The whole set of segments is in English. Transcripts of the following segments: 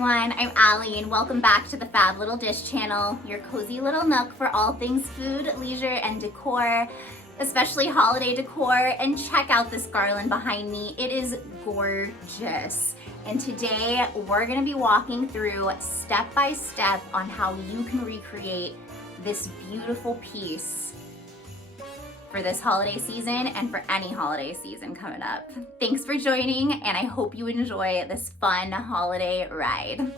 everyone, I'm Allie and welcome back to the Fab Little Dish channel, your cozy little nook for all things food, leisure, and decor, especially holiday decor. And check out this garland behind me. It is gorgeous. And today we're gonna be walking through step by step on how you can recreate this beautiful piece for this holiday season and for any holiday season coming up. Thanks for joining, and I hope you enjoy this fun holiday ride.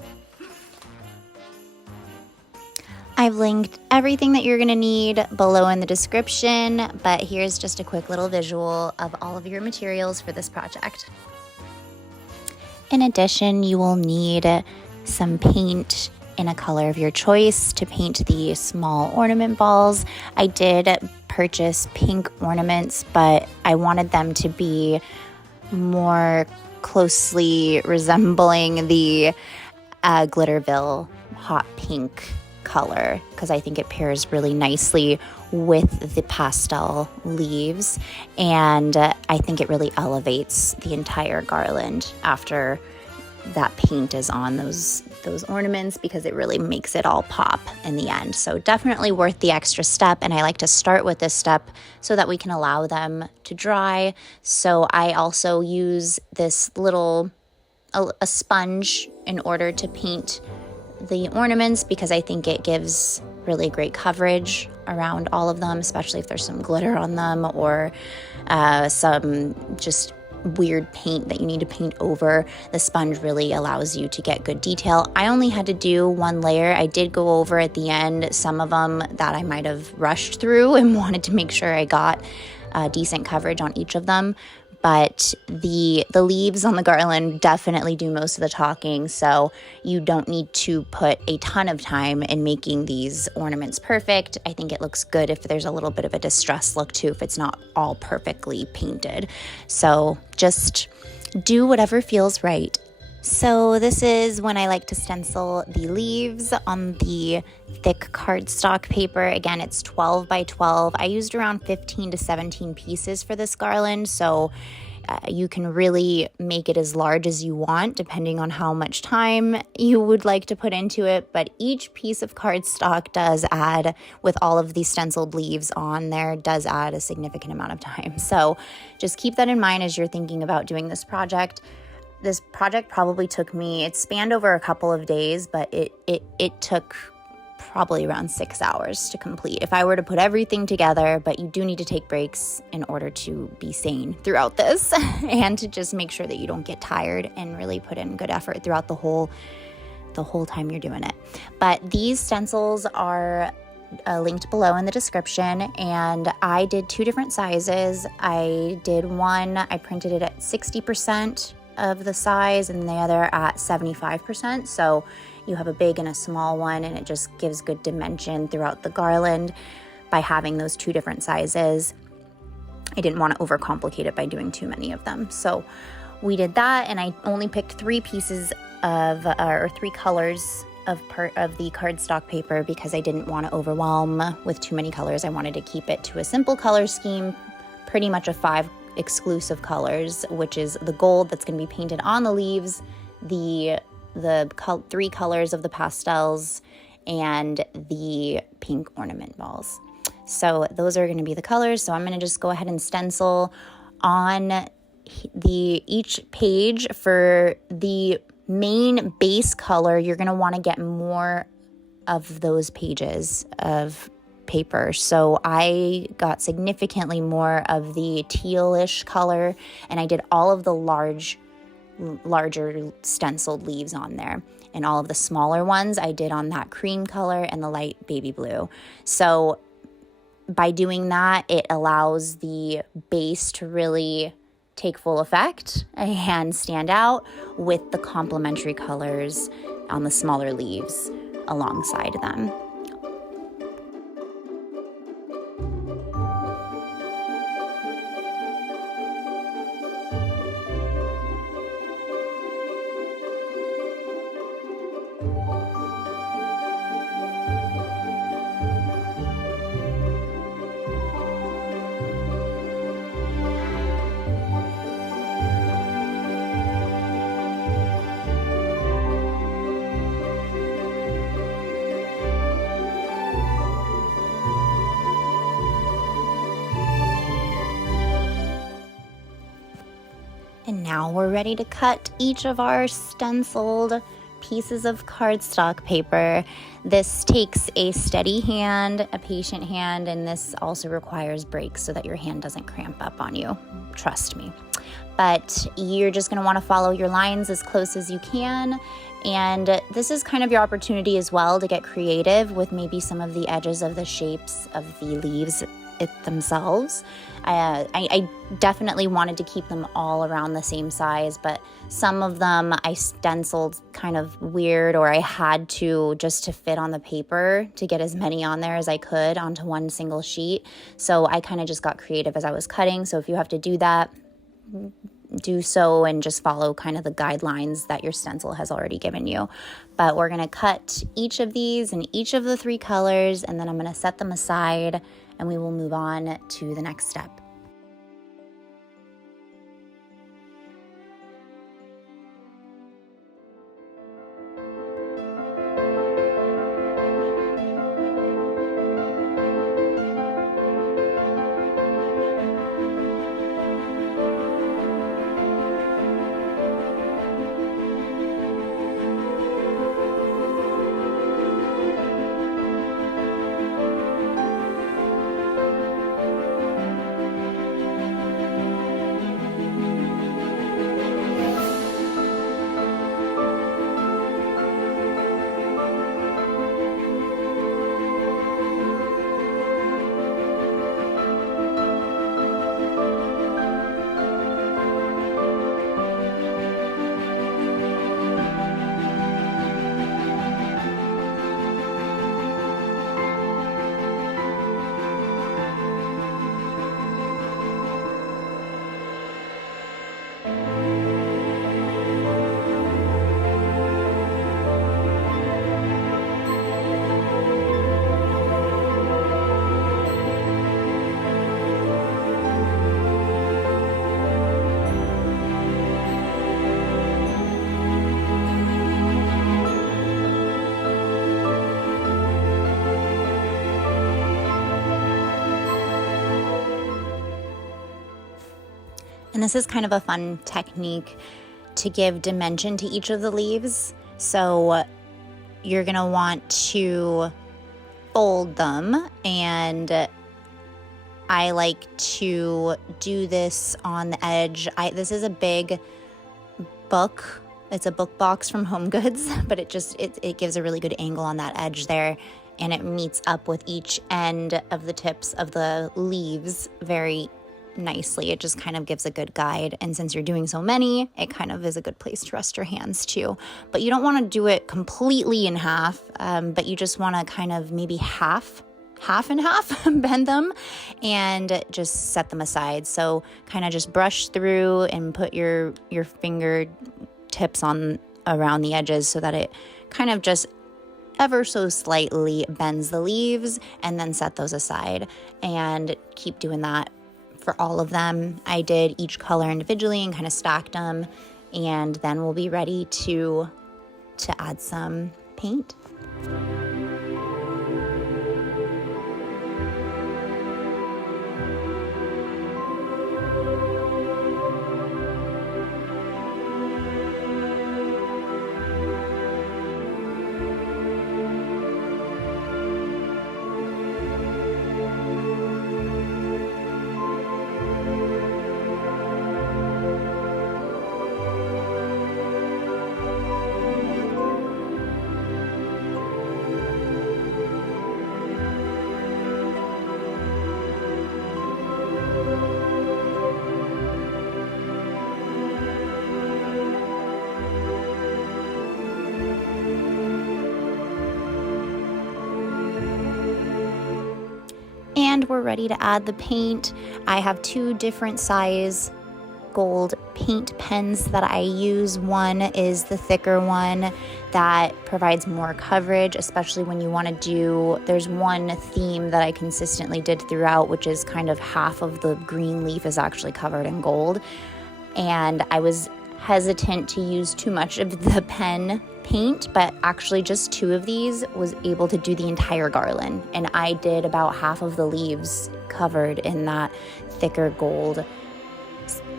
I've linked everything that you're gonna need below in the description, but here's just a quick little visual of all of your materials for this project. In addition, you will need some paint in a color of your choice to paint the small ornament balls. I did purchase pink ornaments, but I wanted them to be more closely resembling the Glitterville hot pink color, because I think it pairs really nicely with the pastel leaves, and I think it really elevates the entire garland after that paint is on those ornaments, because it really makes it all pop in the end. So definitely worth the extra step, and I like to start with this step so that we can allow them to dry. So I also use this little a sponge in order to paint the ornaments, because I think it gives really great coverage around all of them, especially if there's some glitter on them or some just weird paint that you need to paint over. The sponge really allows you to get good detail. I only had to do one layer. I did go over at the end some of them that I might have rushed through and wanted to make sure I got decent coverage on each of them. But the leaves on the garland definitely do most of the talking, so you don't need to put a ton of time in making these ornaments perfect. I think it looks good if there's a little bit of a distressed look too, if it's not all perfectly painted. So just do whatever feels right. So this is when I like to stencil the leaves on the thick cardstock paper. Again, it's 12 by 12. I used around 15 to 17 pieces for this garland, so you can really make it as large as you want depending on how much time you would like to put into it. But each piece of cardstock does add, with all of these stenciled leaves on there, does add a significant amount of time. So just keep that in mind as you're thinking about doing this project. This project probably took me, it spanned over a couple of days, but it took probably around 6 hours to complete if I were to put everything together. But you do need to take breaks in order to be sane throughout this and to just make sure that you don't get tired and really put in good effort throughout the whole time you're doing it. But these stencils are linked below in the description, and I did 2 different sizes. I did one, I printed it at 60% of the size and the other at 75%. So you have a big and a small one, and it just gives good dimension throughout the garland by having those 2 different sizes. I didn't want to overcomplicate it by doing too many of them. So we did that, and I only picked 3 pieces of, or 3 colors of part of the cardstock paper, because I didn't want to overwhelm with too many colors. I wanted to keep it to a simple color scheme, pretty much a 5 exclusive colors, which is the gold that's going to be painted on the leaves, the 3 colors of the pastels, and the pink ornament balls. So those are going to be the colors. So I'm going to just go ahead and stencil on each page. For the main base color, you're going to want to get more of those pages of paper. So I got significantly more of the tealish color, and I did all of the larger stenciled leaves on there, and all of the smaller ones I did on that cream color and the light baby blue. So by doing that, it allows the base to really take full effect and stand out with the complementary colors on the smaller leaves alongside them. And now we're ready to cut each of our stenciled pieces of cardstock paper. This takes a steady hand, a patient hand, and this also requires breaks so that your hand doesn't cramp up on you. Trust me. But you're just going to want to follow your lines as close as you can. And this is kind of your opportunity as well to get creative with maybe some of the edges of the shapes of the leaves themselves. I definitely wanted to keep them all around the same size, but some of them I stenciled kind of weird, or I had to just to fit on the paper to get as many on there as I could onto one single sheet. So I kind of just got creative as I was cutting. So if you have to do that, do so and just follow kind of the guidelines that your stencil has already given you. But we're going to cut each of these in each of the 3 colors, and then I'm going to set them aside and we will move on to the next step. And this is kind of a fun technique to give dimension to each of the leaves. So you're going to want to fold them, and I like to do this on the edge. This is a big book. It's a book box from HomeGoods, but it gives a really good angle on that edge there, and it meets up with each end of the tips of the leaves very nicely. It just kind of gives a good guide, and since you're doing so many, it kind of is a good place to rest your hands too. But you don't want to do it completely in half, but you just want to kind of maybe half and half bend them and just set them aside. So kind of just brush through and put your finger tips on around the edges so that it kind of just ever so slightly bends the leaves, and then set those aside and keep doing that for all of them. I did each color individually and kind of stacked them, and then we'll be ready to add some paint. And we're ready to add the paint. I have 2 different size gold paint pens that I use. One is the thicker one that provides more coverage, especially when you want to do, there's one theme that I consistently did throughout, which is kind of half of the green leaf is actually covered in gold. And I was hesitant to use too much of the pen paint, but actually just 2 of these was able to do the entire garland, and I did about half of the leaves covered in that thicker gold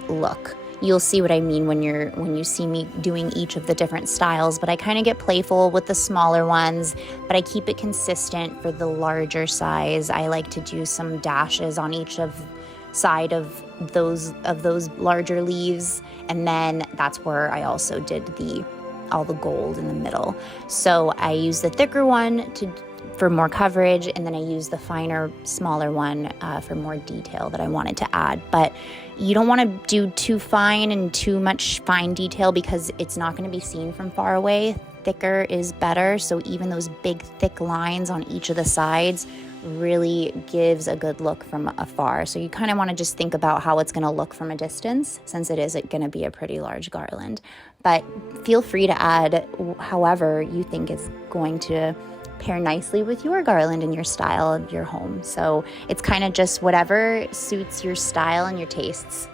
look. you'll see what I mean when you see me doing each of the different styles. But I kind of get playful with the smaller ones, but I keep it consistent for the larger size. I like to do some dashes on each side of those larger leaves, and then that's where I also did all the gold in the middle. So I use the thicker one for more coverage, and then I use the finer, smaller one for more detail that I wanted to add. But you don't want to do too fine and too much fine detail because it's not going to be seen from far away. Thicker is better, so even those big thick lines on each of the sides really gives a good look from afar. So you kind of want to just think about how it's going to look from a distance, since it is going to be a pretty large garland. But feel free to add however you think is going to pair nicely with your garland and your style of your home. So it's kind of just whatever suits your style and your tastes.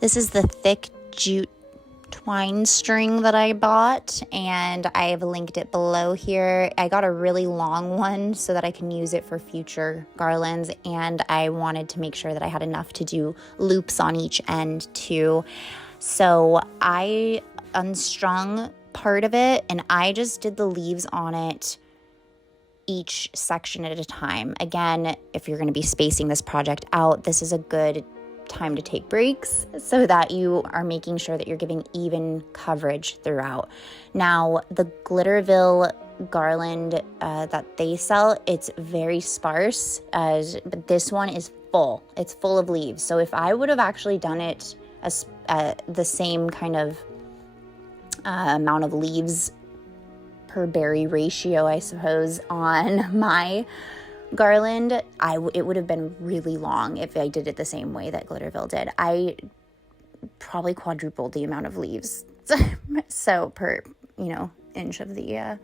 This is the thick jute twine string that I bought, and I've linked it below here. I got a really long one so that I can use it for future garlands, and I wanted to make sure that I had enough to do loops on each end too. So I unstrung part of it, and I just did the leaves on it each section at a time. Again, if you're going to be spacing this project out, this is a good time to take breaks so that you are making sure that you're giving even coverage throughout. Now, the Glitterville garland that they sell, it's very sparse, but this one is full. It's full of leaves. So if I would have actually done it as the same kind of amount of leaves per berry ratio, I suppose, on my garland, it would have been really long if I did it the same way that Glitterville did. I probably quadrupled the amount of leaves so per inch of the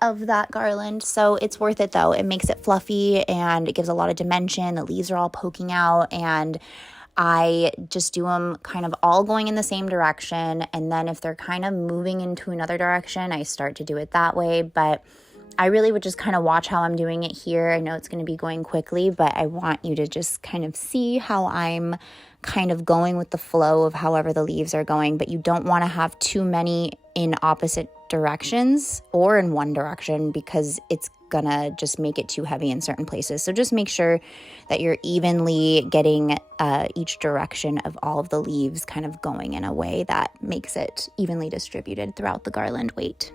of that garland. So it's worth it though. It makes it fluffy and it gives a lot of dimension. The leaves are all poking out, and I just do them kind of all going in the same direction, and then if they're kind of moving into another direction, I start to do it that way. But I really would just kind of watch how I'm doing it here. I know it's going to be going quickly, but I want you to just kind of see how I'm kind of going with the flow of however the leaves are going. But you don't want to have too many in opposite directions or in one direction, because it's gonna just make it too heavy in certain places. So just make sure that you're evenly getting each direction of all of the leaves kind of going in a way that makes it evenly distributed throughout the garland weight.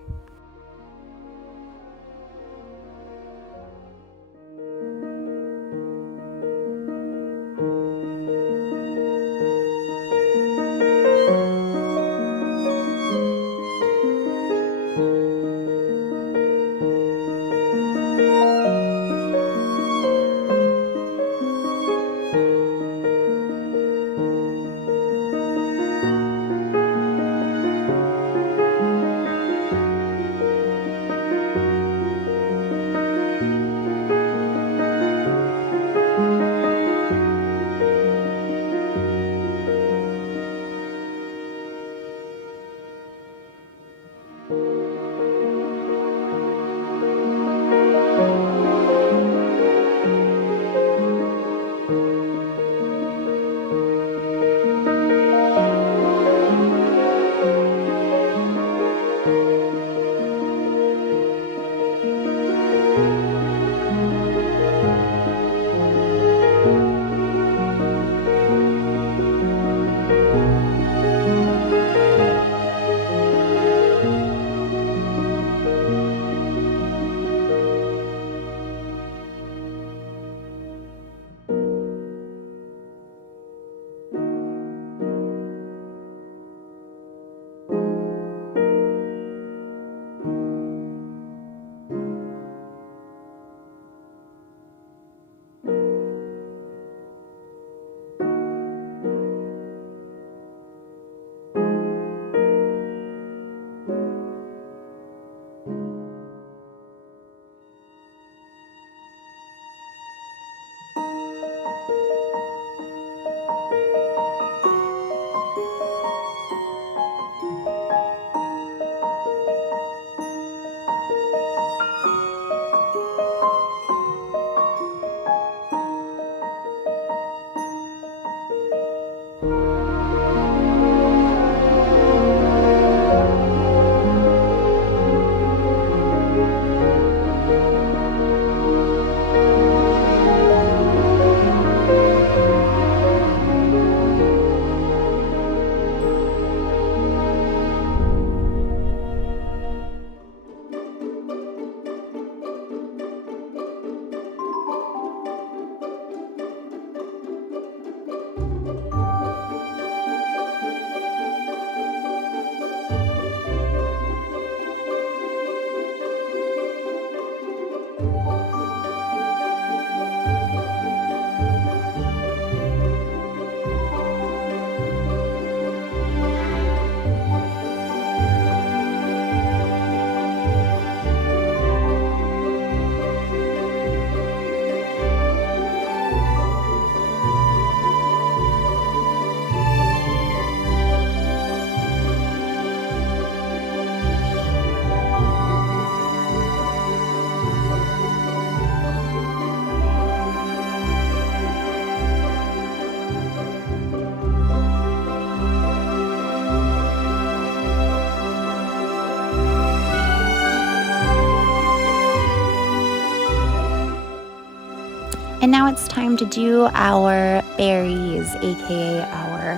And now it's time to do our berries, aka our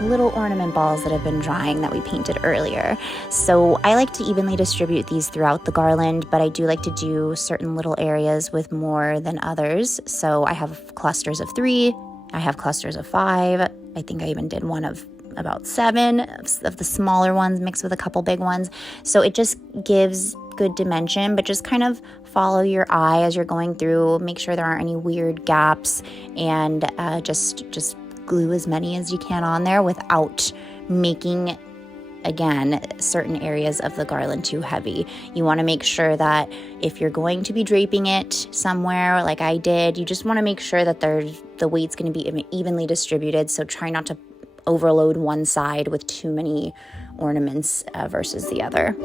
little ornament balls that have been drying that we painted earlier. So I like to evenly distribute these throughout the garland, but I do like to do certain little areas with more than others. So I have clusters of 3, I have clusters of 5. I think I even did one of about 7 of the smaller ones mixed with a couple big ones. So it just gives good dimension, but just kind of follow your eye as you're going through. Make sure there aren't any weird gaps, and just glue as many as you can on there without making, again, certain areas of the garland too heavy. You want to make sure that if you're going to be draping it somewhere like I did, you just want to make sure that the weight's going to be evenly distributed. So try not to overload one side with too many ornaments versus the other.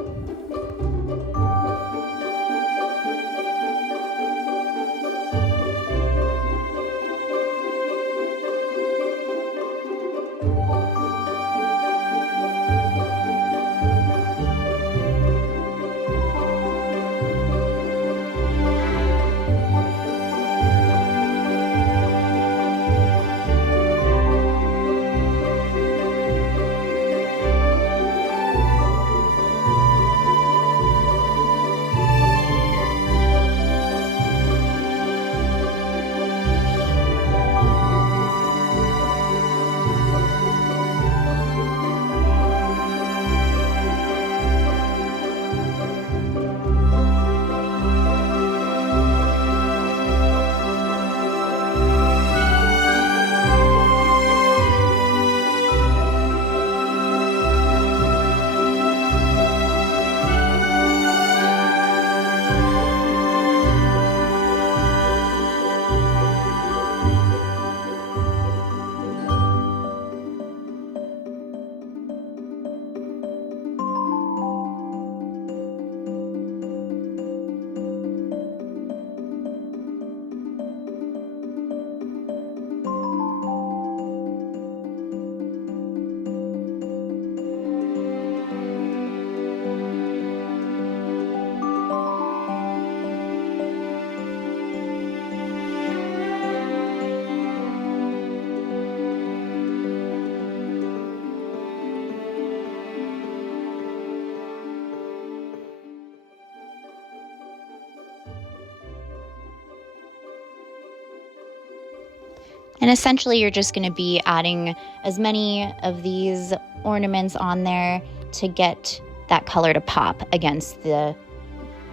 And essentially you're just going to be adding as many of these ornaments on there to get that color to pop against the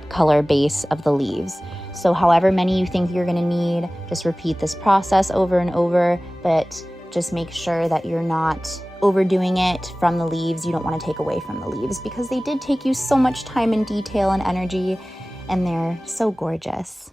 color base of the leaves. So however many you think you're going to need, just repeat this process over and over, but just make sure that you're not overdoing it from the leaves. You don't want to take away from the leaves because they did take you so much time and detail and energy, and they're so gorgeous.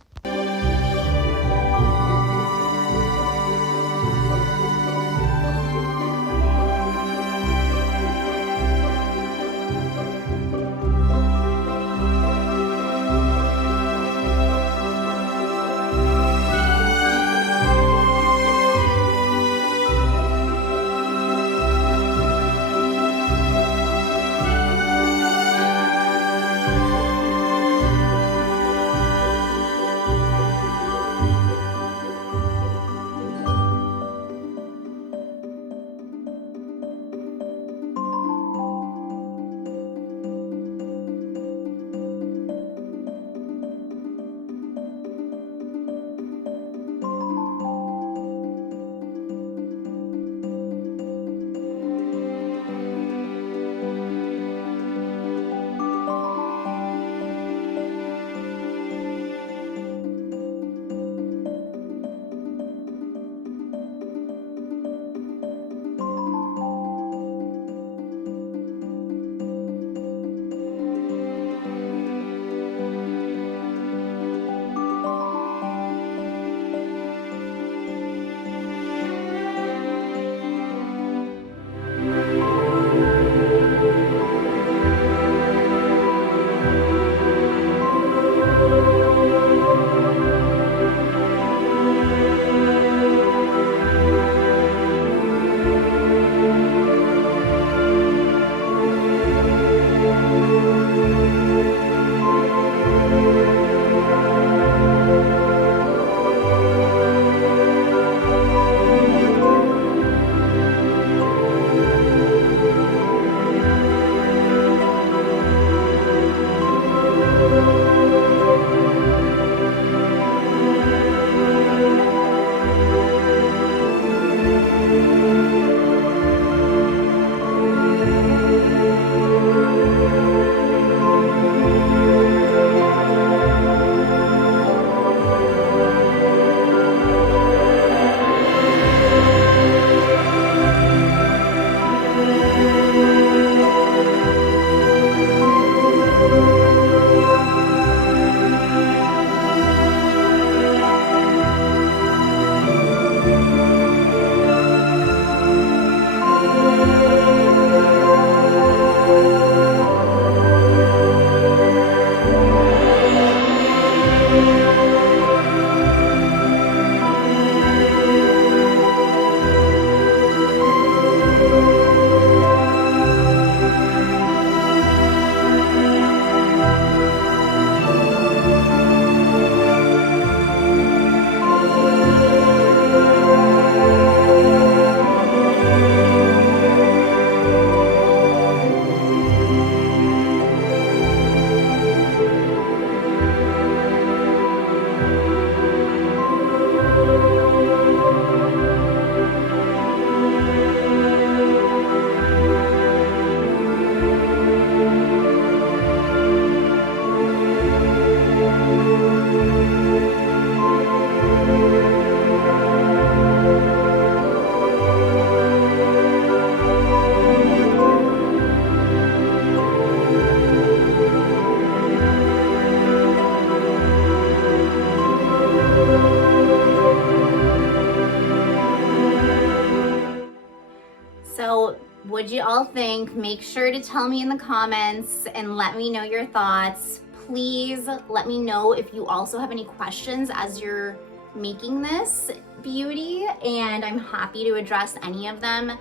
all think. Make sure to tell me in the comments and let me know your thoughts. Please let me know if you also have any questions as you're making this beauty, and I'm happy to address any of them.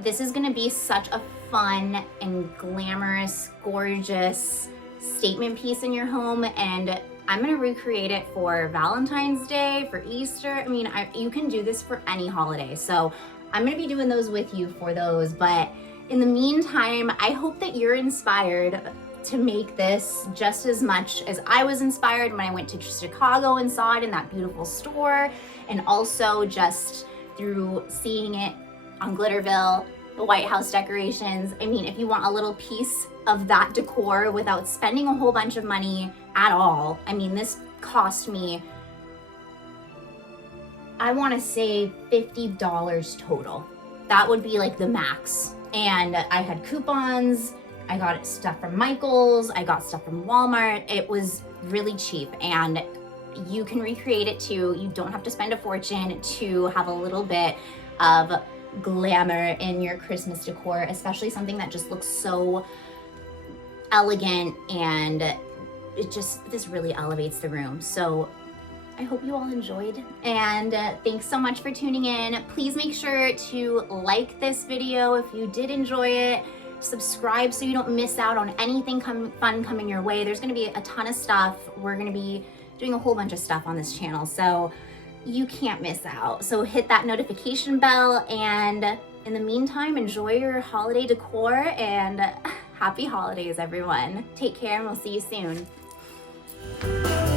This is gonna be such a fun and glamorous, gorgeous statement piece in your home, and I'm gonna recreate it for Valentine's Day, for Easter. I mean, you can do this for any holiday. So I'm gonna be doing those with you for those. But in the meantime, I hope that you're inspired to make this just as much as I was inspired when I went to Chicago and saw it in that beautiful store, and also just through seeing it on Glitterville, the White House decorations. I mean, if you want a little piece of that decor without spending a whole bunch of money at all, I mean, this cost me, I want to say $50 total. That would be like the max. And I had coupons, I got stuff from Michael's, I got stuff from Walmart. It was really cheap, and you can recreate it too. You don't have to spend a fortune to have a little bit of glamour in your Christmas decor, especially something that just looks so elegant, and this really elevates the room. So I hope you all enjoyed, and thanks so much for tuning in. Please make sure to like this video if you did enjoy it. Subscribe so you don't miss out on anything fun coming your way. There's gonna be a ton of stuff. We're gonna be doing a whole bunch of stuff on this channel, so you can't miss out. So hit that notification bell, and in the meantime, enjoy your holiday decor, and happy holidays, everyone. Take care, and we'll see you soon.